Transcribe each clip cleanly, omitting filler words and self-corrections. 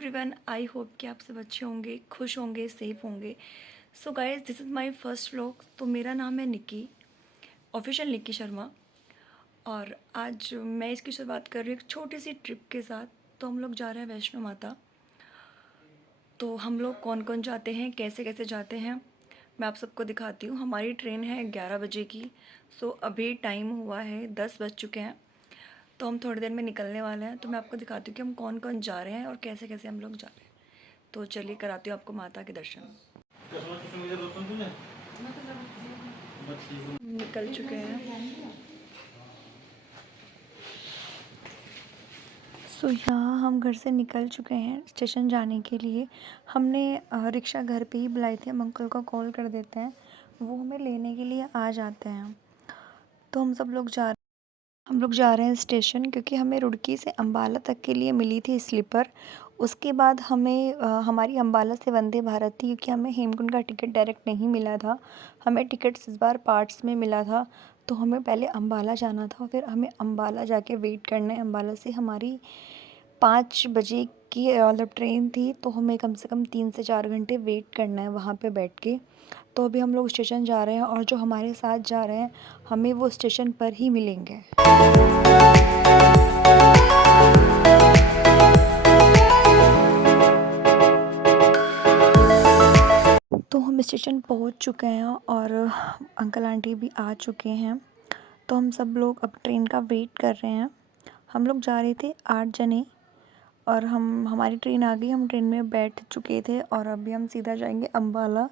Everyone, I hope कि आप सब अच्छे होंगे, खुश होंगे, सेफ होंगे। So guys, this is my first vlog. तो मेरा नाम है निक्की, ऑफिशियल निक्की शर्मा। और आज मैं इसकी शुरुआत कर रही हूँ एक छोटी सी ट्रिप के साथ। तो हम लोग जा रहे हैं वैष्णो माता। तो हम लोग कौन कौन जाते हैं, कैसे कैसे जाते हैं, मैं आप सबको दिखाती हूँ। हमारी ट्रेन है 11 बजे की। सो अभी टाइम हुआ है 10 बज चुके हैं। तो हम थोड़ी देर में निकलने वाले हैं। तो मैं आपको दिखाती हूँ कि हम कौन कौन जा रहे हैं और कैसे कैसे हम लोग जा रहे हैं। तो चलिए कराती हूँ आपको माता के दर्शन। निकल चुके हैं। सो यहाँ हम घर से निकल चुके हैं स्टेशन जाने के लिए। हमने रिक्शा घर पे ही बुलाई थी। हम अंकल को कॉल कर देते हैं, वो हमें लेने के लिए आ जाते हैं। तो हम लोग जा रहे हैं स्टेशन, क्योंकि हमें रुड़की से अम्बाला तक के लिए मिली थी स्लीपर। उसके बाद हमें हमारी अम्बाला से वंदे भारत थी, क्योंकि हमें हेमकुंड का टिकट डायरेक्ट नहीं मिला था। हमें टिकट्स इस बार पार्ट्स में मिला था। तो हमें पहले अम्बाला जाना था, फिर हमें अम्बाला जाके वेट करना है। अम्बाला से हमारी 5 बजे की मतलब ट्रेन थी, तो हमें कम से कम 3 से 4 घंटे वेट करना है वहाँ पे बैठ के। तो अभी हम लोग स्टेशन जा रहे हैं, और जो हमारे साथ जा रहे हैं हमें वो स्टेशन पर ही मिलेंगे। तो हम स्टेशन पहुंच चुके हैं और अंकल आंटी भी आ चुके हैं। तो हम सब लोग अब ट्रेन का वेट कर रहे हैं। हम लोग जा रहे थे 8 जने, और हमारी ट्रेन आ गई। हम ट्रेन में बैठ चुके थे और अभी हम सीधा जाएंगे अम्बाला।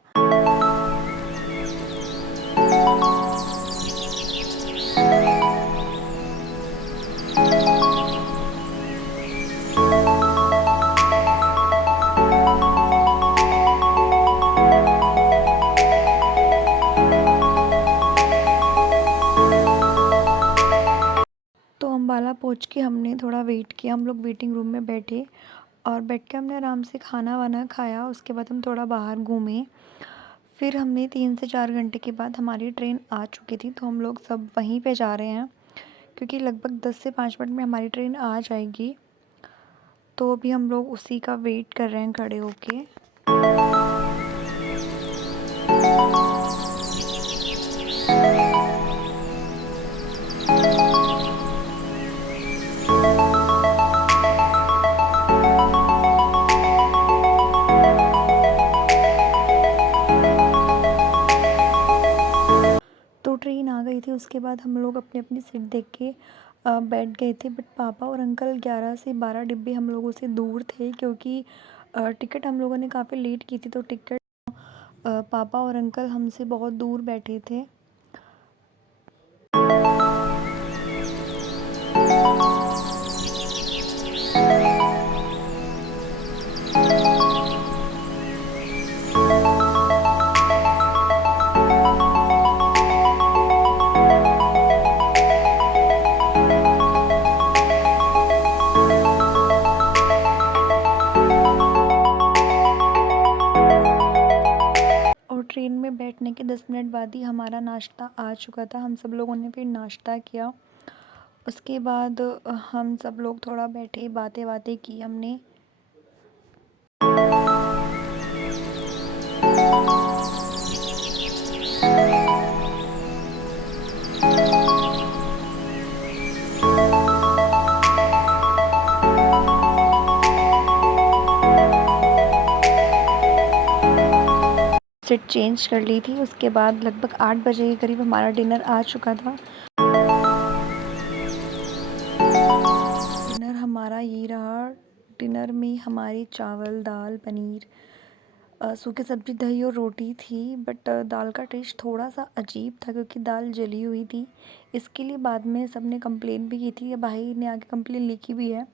तो अम्बाला पहुंच के हमने थोड़ा वेट किया। हम लोग वेटिंग रूम में बैठे और बैठ के हमने आराम से खाना वाना खाया। उसके बाद हम थोड़ा बाहर घूमे। फिर हमने 3 से 4 घंटे के बाद हमारी ट्रेन आ चुकी थी। तो हम लोग सब वहीं पे जा रहे हैं, क्योंकि लगभग 10 से 5 मिनट में हमारी ट्रेन आ जाएगी। तो अभी हम लोग उसी का वेट कर रहे हैं खड़े होके। तो ट्रेन आ गई थी। उसके बाद हम लोग अपनी अपनी सीट देख के बैठ गए थे। बट पापा और अंकल 11 से 12 डिब्बे हम लोगों से दूर थे, क्योंकि टिकट हम लोगों ने काफ़ी लेट की थी। तो टिकट पापा और अंकल हमसे बहुत दूर बैठे थे। और ट्रेन में बैठने के 10 मिनट बाद ही हमारा नाश्ता आ चुका था। हम सब लोगों ने फिर नाश्ता किया। उसके बाद हम सब लोग थोड़ा बैठे, बातें बातें की हमने। सीट चेंज कर ली थी। उसके बाद लगभग 8 बजे के करीब हमारा डिनर आ चुका था। डिनर हमारा ये रहा। डिनर में हमारे चावल, दाल, पनीर, सूखी सब्जी, दही और रोटी थी। बट दाल का टेस्ट थोड़ा सा अजीब था, क्योंकि दाल जली हुई थी। इसके लिए बाद में सब ने कंप्लेन भी की थी। भाई ने आके कंप्लेन लिखी भी है,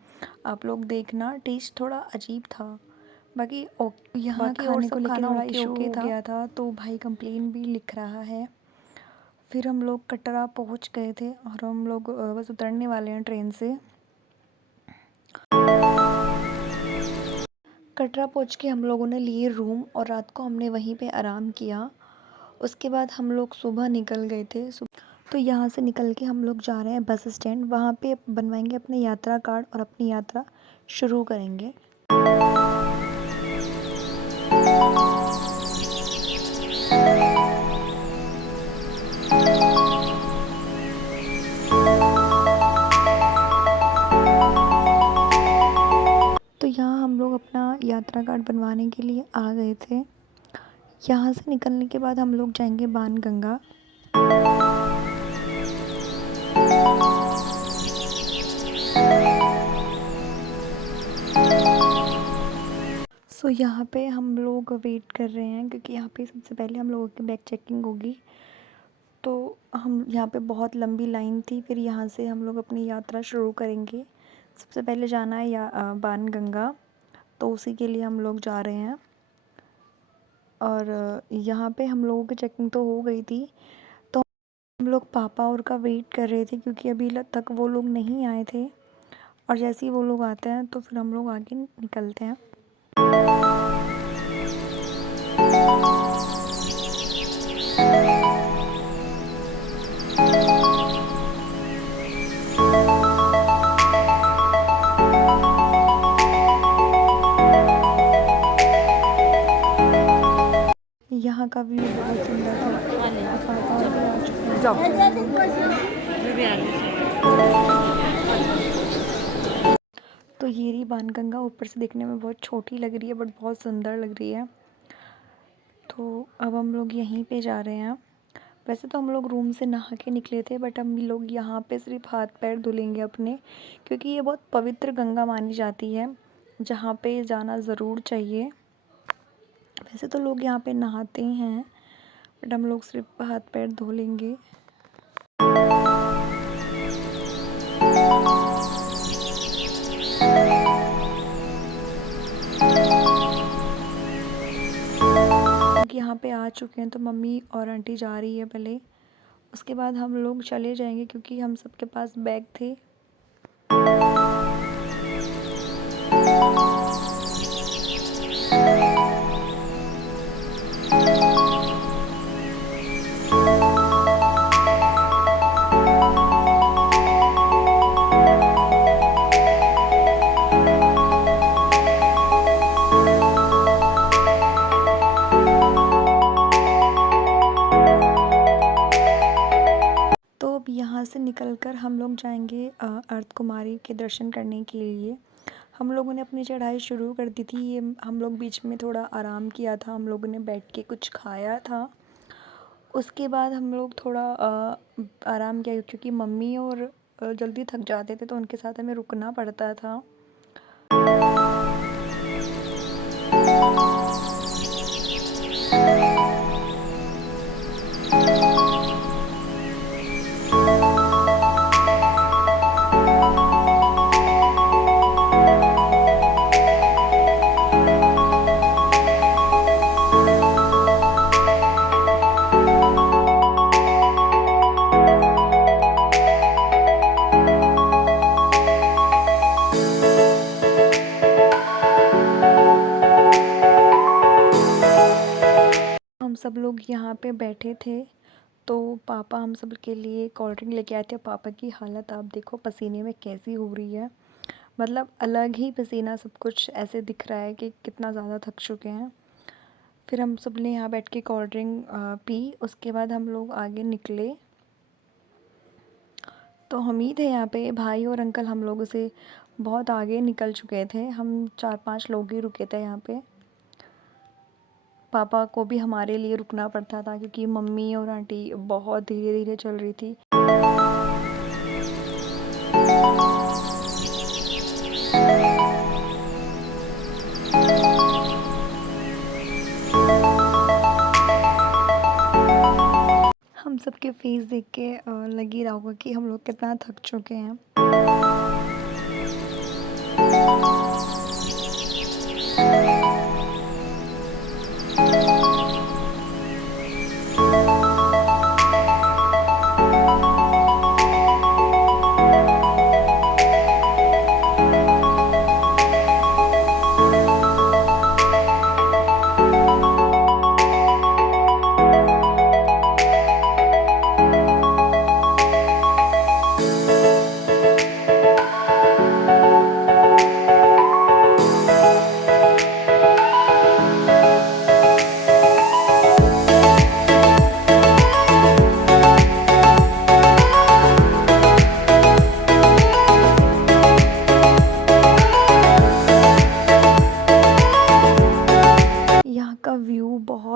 आप लोग देखना, टेस्ट थोड़ा अजीब था। बाकी यहाँ खाने को लेकर थोड़ा इशू हो गया था, तो भाई कंप्लेन भी लिख रहा है। फिर हम लोग कटरा पहुँच गए थे और हम लोग बस उतरने वाले हैं ट्रेन से। कटरा पहुँच के हम लोगों ने लिए रूम, और रात को हमने वहीं पे आराम किया। उसके बाद हम लोग सुबह निकल गए थे। तो यहाँ से निकल के हम लोग जा रहे हैं बस स्टैंड। वहाँ पे बनवाएंगे अपने यात्रा कार्ड और अपनी यात्रा शुरू करेंगे। यहाँ हम लोग अपना यात्रा कार्ड बनवाने के लिए आ गए थे। यहाँ से निकलने के बाद हम लोग जाएंगे बाणगंगा। यहाँ पे हम लोग वेट कर रहे हैं क्योंकि यहाँ पे सबसे पहले हम लोगों की बैग चेकिंग होगी। तो हम यहाँ पे बहुत लंबी लाइन थी। फिर यहाँ से हम लोग अपनी यात्रा शुरू करेंगे। सबसे पहले जाना है बाणगंगा, तो उसी के लिए हम लोग जा रहे हैं। और यहाँ पे हम लोगों की चेकिंग तो हो गई थी, तो हम लोग पापा और का वेट कर रहे थे क्योंकि अभी तक वो लोग नहीं आए थे। और जैसे ही वो लोग आते हैं तो फिर हम लोग आगे निकलते हैं। यहाँ का व्यू बहुत सुंदर है। पापा और भी आ चुके हैं। तो ये रही बाणगंगा। ऊपर से देखने में बहुत छोटी लग रही है बट बहुत सुंदर लग रही है। तो अब हम लोग यहीं पे जा रहे हैं। वैसे तो हम लोग रूम से नहा के निकले थे बट हम लोग यहाँ पे सिर्फ हाथ पैर धुलेंगे अपने, क्योंकि ये बहुत पवित्र गंगा मानी जाती है, जहाँ पे जाना ज़रूर चाहिए। वैसे तो लोग यहाँ पे नहाते हैं बट हम लोग सिर्फ हाथ पैर धो लेंगे। यहाँ पे आ चुके हैं तो मम्मी और आंटी जा रही है पहले, उसके बाद हम लोग चले जाएंगे क्योंकि हम सबके पास बैग थे। यहाँ से निकलकर हम लोग जाएंगे अर्ध कुमारी के दर्शन करने के लिए। हम लोगों ने अपनी चढ़ाई शुरू कर दी थी। ये हम लोग बीच में थोड़ा आराम किया था, हम लोगों ने बैठ के कुछ खाया था। उसके बाद हम लोग थोड़ा आराम किया क्योंकि मम्मी और जल्दी थक जाते थे तो उनके साथ हमें रुकना पड़ता था। हम सब लोग यहाँ पे बैठे थे तो पापा हम सब के लिए कोल्ड ड्रिंक लेके आए थे। पापा की हालत आप देखो पसीने में कैसी हो रही है, मतलब अलग ही पसीना, सब कुछ ऐसे दिख रहा है कि कितना ज़्यादा थक चुके हैं। फिर हम सब ने यहाँ बैठ के कोल्ड ड्रिंक पी। उसके बाद हम लोग आगे निकले तो हम ही थे यहाँ पे, भाई और अंकल हम लोगों से बहुत आगे निकल चुके थे। हम 4-5 लोग ही रुके थे यहाँ पे। पापा को भी हमारे लिए रुकना पड़ता था क्योंकि मम्मी और आंटी बहुत धीरे धीरे चल रही थी। हम सबके फेस देख के लग ही रहा होगा कि हम लोग कितना थक चुके हैं।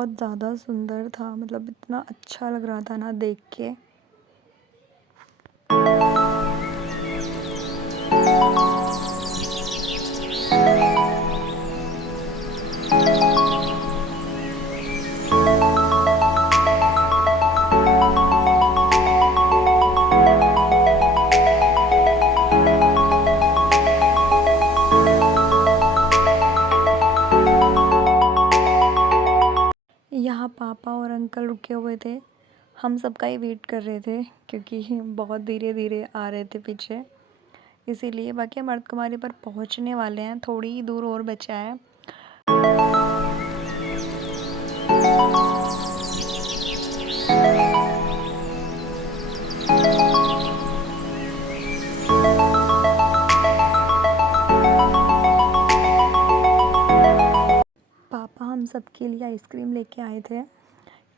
बहुत ज़्यादा सुंदर था, मतलब इतना अच्छा लग रहा था ना देख के। यहाँ पापा और अंकल रुके हुए थे, हम सबका ही वेट कर रहे थे क्योंकि बहुत धीरे धीरे आ रहे थे पीछे, इसीलिए। बाकी हम अर्धकुमारी पर पहुँचने वाले हैं, थोड़ी ही दूर और बचा है। पापा हम सबके लिए आइसक्रीम लेके आए थे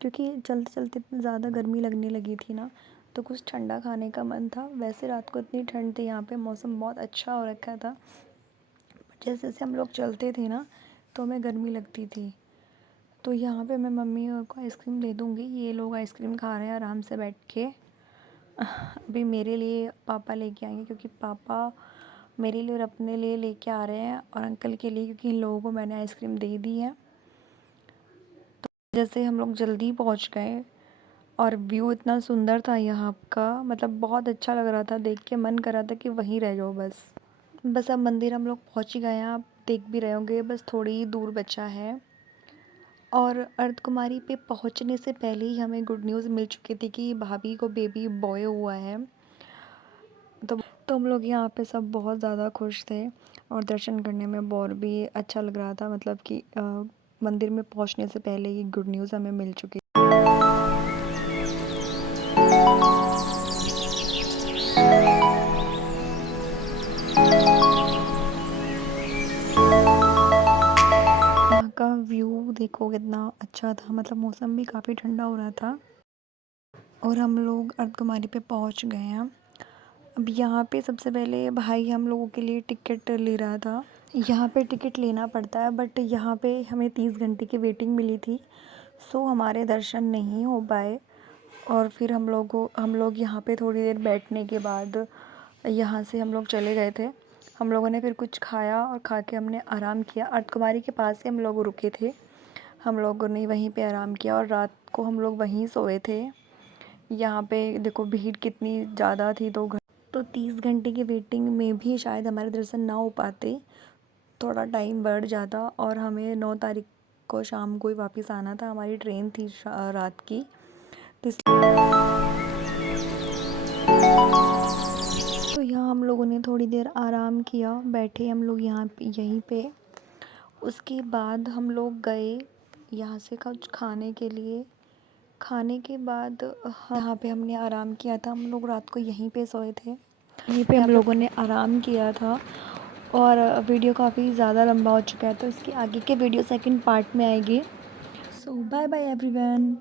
क्योंकि चलते चलते इतनी ज़्यादा गर्मी लगने लगी थी ना, तो कुछ ठंडा खाने का मन था। वैसे रात को इतनी ठंड थी, यहाँ पे मौसम बहुत अच्छा हो रखा था। जैसे जैसे हम लोग चलते थे ना तो हमें गर्मी लगती थी। तो यहाँ पे मैं मम्मी और को आइसक्रीम दे दूँगी। ये लोग आइसक्रीम खा रहे हैं आराम से बैठ के। अभी मेरे लिए पापा लेके आएंगे क्योंकि पापा मेरे लिए और अपने लिए लेके आ रहे हैं, और अंकल के लिए क्योंकि इन लोगों को मैंने आइसक्रीम दे दी है। तो जैसे हम लोग जल्दी पहुँच गए, और व्यू इतना सुंदर था यहाँ का, मतलब बहुत अच्छा लग रहा था देख के, मन कर रहा था कि वहीं रह जाओ बस। बस अब मंदिर हम लोग पहुँच ही गए हैं, आप देख भी रहे होंगे, बस थोड़ी ही दूर बचा है। और अर्धकुमारी पे पहुँचने से पहले ही हमें गुड न्यूज़ मिल चुकी थी कि भाभी को बेबी बॉय हुआ है। तो हम लोग यहाँ पे सब बहुत ज़्यादा खुश थे, और दर्शन करने में और भी अच्छा लग रहा था, मतलब कि मंदिर में पहुँचने से पहले ही गुड न्यूज़ हमें मिल चुकी। यहाँ का व्यू देखो कितना अच्छा था, मतलब मौसम भी काफ़ी ठंडा हो रहा था, और हम लोग अर्धकुमारी पे पहुँच गए हैं। अब यहाँ पे सबसे पहले भाई हम लोगों के लिए टिकट ले रहा था। यहाँ पे टिकट लेना पड़ता है, बट यहाँ पे हमें 30 घंटे की वेटिंग मिली थी, सो हमारे दर्शन नहीं हो पाए। और फिर हम लोग यहाँ पे थोड़ी देर बैठने के बाद यहाँ से हम लोग चले गए थे। हम लोगों ने फिर कुछ खाया, और खा के हमने आराम किया। अर्धकुमारी के पास ही हम लोग रुके थे, हम लोगों ने वहीं पे आराम किया, और रात को हम लोग वहीं सोए थे। यहाँ पे देखो भीड़ कितनी ज़्यादा थी, तो 30 घंटे की वेटिंग में भी शायद हमारे दर्शन ना हो पाते, थोड़ा टाइम बढ़ जाता, और हमें 9 तारीख को शाम को ही वापस आना था, हमारी ट्रेन थी रात की। तो यहाँ हम लोगों ने थोड़ी देर आराम किया, बैठे हम लोग यहाँ पे यहीं पे। उसके बाद हम लोग गए यहाँ से कुछ खाने के लिए। खाने के बाद यहाँ पे हमने आराम किया था, हम लोग रात को यहीं पे सोए थे, यहीं पे हम लोगों ने आराम किया था। और वीडियो काफ़ी ज़्यादा लंबा हो चुका है, तो इसकी आगे के वीडियो सेकंड पार्ट में आएगी। सो बाय बाय एवरीवन।